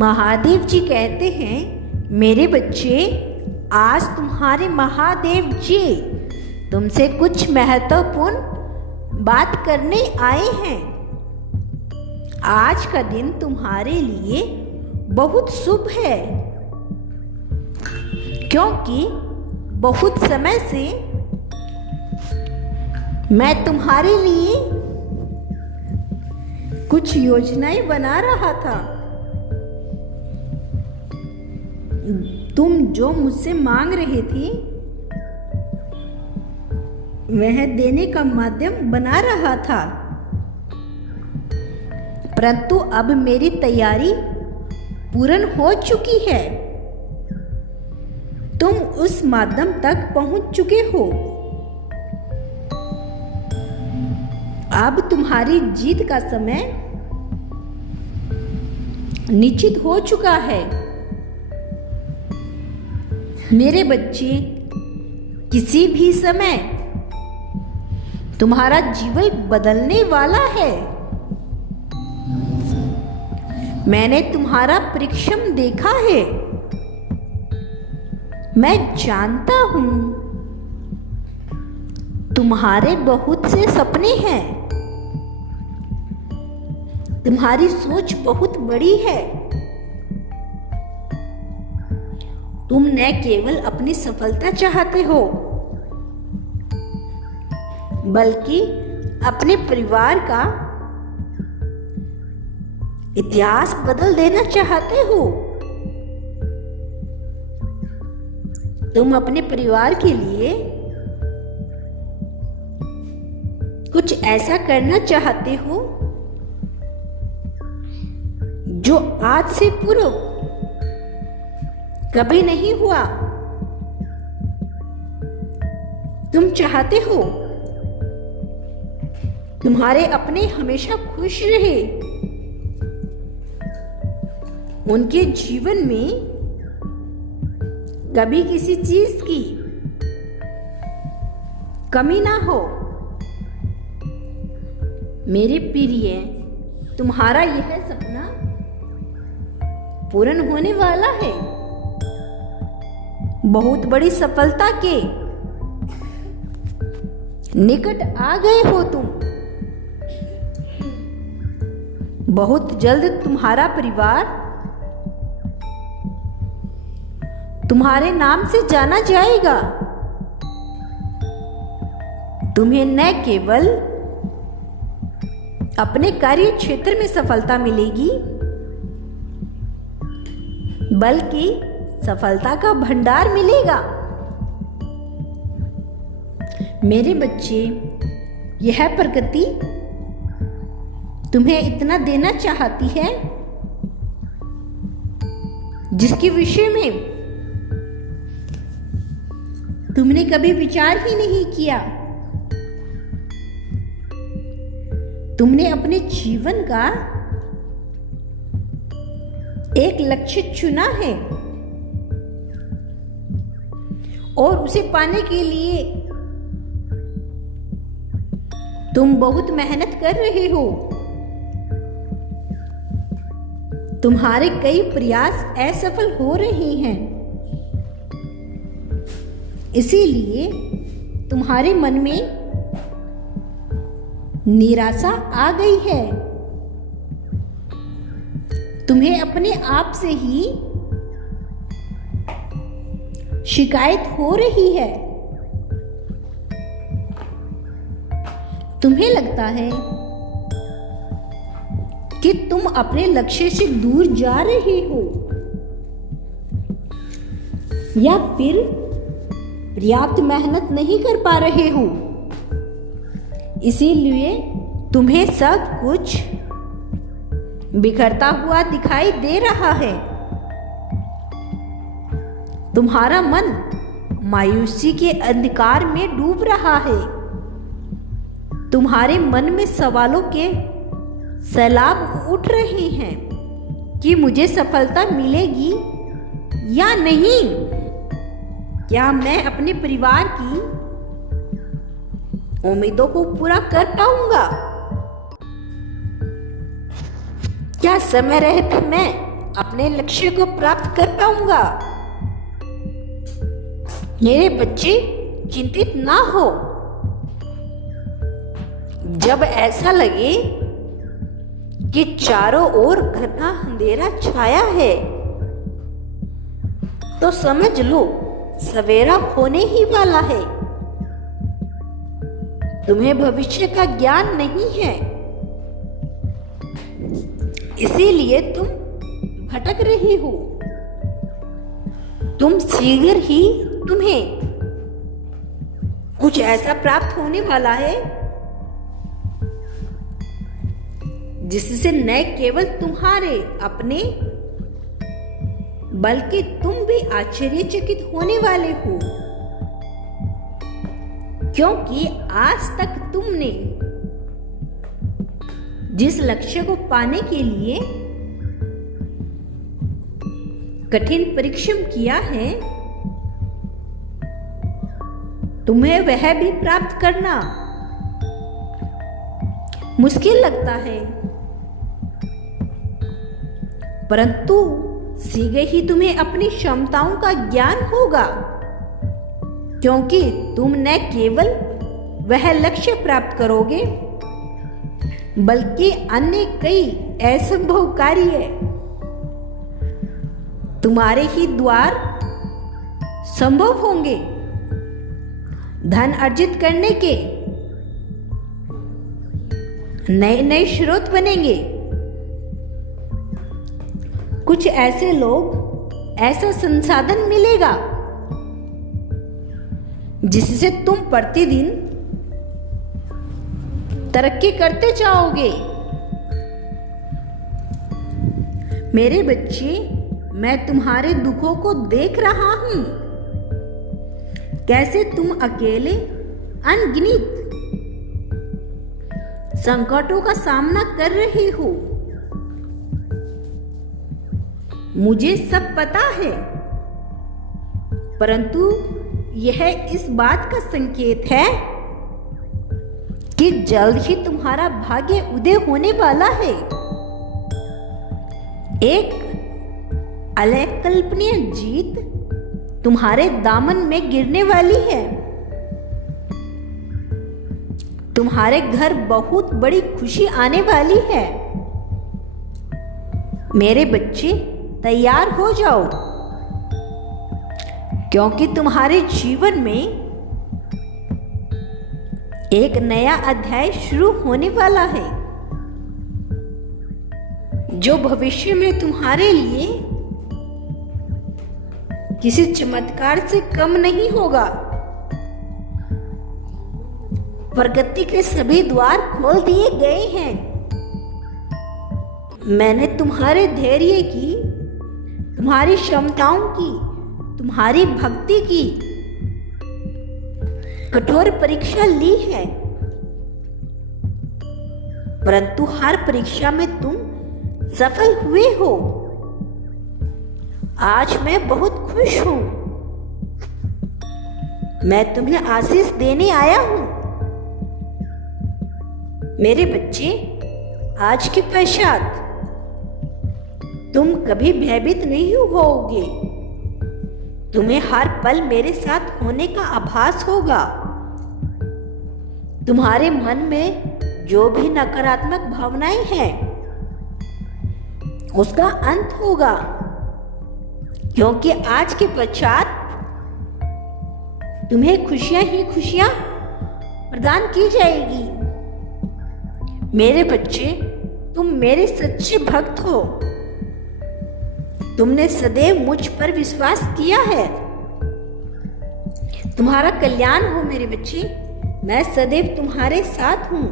महादेव जी कहते हैं, मेरे बच्चे, आज तुम्हारे महादेव जी तुमसे कुछ महत्वपूर्ण बात करने आए हैं। आज का दिन तुम्हारे लिए बहुत शुभ है, क्योंकि बहुत समय से मैं तुम्हारे लिए कुछ योजनाएं बना रहा था। तुम जो मुझसे मांग रहे थे वह देने का माध्यम बना रहा था, परंतु अब मेरी तैयारी पूर्ण हो चुकी है। तुम उस माध्यम तक पहुंच चुके हो। अब तुम्हारी जीत का समय निश्चित हो चुका है। मेरे बच्चे, किसी भी समय तुम्हारा जीवन बदलने वाला है। मैंने तुम्हारा परिश्रम देखा है। मैं जानता हूं तुम्हारे बहुत से सपने हैं। तुम्हारी सोच बहुत बड़ी है। तुम न केवल अपनी सफलता चाहते हो, बल्कि अपने परिवार का इतिहास बदल देना चाहते हो। तुम अपने परिवार के लिए कुछ ऐसा करना चाहते हो जो आज से पूर्व कभी नहीं हुआ। तुम चाहते हो तुम्हारे अपने हमेशा खुश रहे, उनके जीवन में कभी किसी चीज की कमी ना हो। मेरे प्रिय, तुम्हारा यह सपना पूर्ण होने वाला है। बहुत बड़ी सफलता के निकट आ गए हो तुम। बहुत जल्द तुम्हारा परिवार तुम्हारे नाम से जाना जाएगा। तुम्हें न केवल अपने कार्य क्षेत्र में सफलता मिलेगी, बल्कि सफलता का भंडार मिलेगा। मेरे बच्चे, यह प्रकृति तुम्हें इतना देना चाहती है जिसके विषय में तुमने कभी विचार ही नहीं किया। तुमने अपने जीवन का एक लक्ष्य चुना है और उसे पाने के लिए तुम बहुत मेहनत कर रहे हो। तुम्हारे कई प्रयास असफल हो रहे हैं, इसीलिए तुम्हारे मन में निराशा आ गई है। तुम्हें अपने आप से ही शिकायत हो रही है। तुम्हें लगता है कि तुम अपने लक्ष्य से दूर जा रहे हो, या फिर पर्याप्त मेहनत नहीं कर पा रहे हो। इसीलिए तुम्हें सब कुछ बिखरता हुआ दिखाई दे रहा है। तुम्हारा मन मायूसी के अंधकार में डूब रहा है। तुम्हारे मन में सवालों के सैलाब उठ रहे हैं कि मुझे सफलता मिलेगी या नहीं। क्या मैं अपने परिवार की उम्मीदों को पूरा कर पाऊंगा? क्या समय रहते मैं अपने लक्ष्य को प्राप्त कर पाऊंगा। मेरे बच्चे चिंतित ना हो। जब ऐसा लगे कि चारों ओर घना अंधेरा छाया है तो समझ लो सवेरा होने ही वाला है। तुम्हें भविष्य का ज्ञान नहीं है, इसीलिए तुम भटक रही हो। तुम शीघ्र ही तुम्हें कुछ ऐसा प्राप्त होने वाला है जिससे न केवल तुम्हारे अपने बल्कि तुम भी आश्चर्यचकित होने वाले हो, क्योंकि आज तक तुमने जिस लक्ष्य को पाने के लिए कठिन परिश्रम किया है, तुम्हें वह भी प्राप्त करना मुश्किल लगता है, परंतु शीघ्र ही तुम्हें अपनी क्षमताओं का ज्ञान होगा, क्योंकि तुम न केवल वह लक्ष्य प्राप्त करोगे बल्कि अन्य कई असंभव कार्य तुम्हारे ही द्वार संभव होंगे। धन अर्जित करने के नए नए स्रोत बनेंगे। कुछ ऐसे लोग, ऐसा संसाधन मिलेगा जिससे तुम प्रतिदिन तरक्की करते जाओगे। मेरे बच्चे, मैं तुम्हारे दुखों को देख रहा हूं, कैसे तुम अकेले अनगिनत संकटों का सामना कर रहे हो। मुझे सब पता है, परंतु यह इस बात का संकेत है कि जल्द ही तुम्हारा भाग्य उदय होने वाला है। एक अकल्पनीय जीत तुम्हारे दामन में गिरने वाली है। तुम्हारे घर बहुत बड़ी खुशी आने वाली है। मेरे बच्चे, तैयार हो जाओ, क्योंकि तुम्हारे जीवन में एक नया अध्याय शुरू होने वाला है, जो भविष्य में तुम्हारे लिए किसी चमत्कार से कम नहीं होगा। प्रगति के सभी द्वार खोल दिए गए हैं। मैंने तुम्हारे धैर्य की, तुम्हारी क्षमताओं की, तुम्हारी भक्ति की कठोर परीक्षा ली है, परंतु हर परीक्षा में तुम सफल हुए हो। आज मैं बहुत खुश हूं। मैं तुम्हें आशीष देने आया हूं। मेरे बच्चे, आज के पश्चात तुम कभी भयभीत नहीं होगे। तुम्हें हर पल मेरे साथ होने का आभास होगा। तुम्हारे मन में जो भी नकारात्मक भावनाएं हैं, उसका अंत होगा, क्योंकि आज के पश्चात तुम्हें खुशियां ही खुशियां प्रदान की जाएगी। मेरे बच्चे, तुम मेरे सच्चे भक्त हो। तुमने सदैव मुझ पर विश्वास किया है। तुम्हारा कल्याण हो मेरे बच्चे। मैं सदैव तुम्हारे साथ हूं।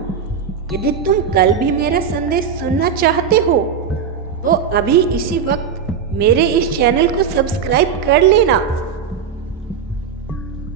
यदि तुम कल भी मेरा संदेश सुनना चाहते हो तो अभी इसी वक्त मेरे इस चैनल को सब्सक्राइब कर लेना।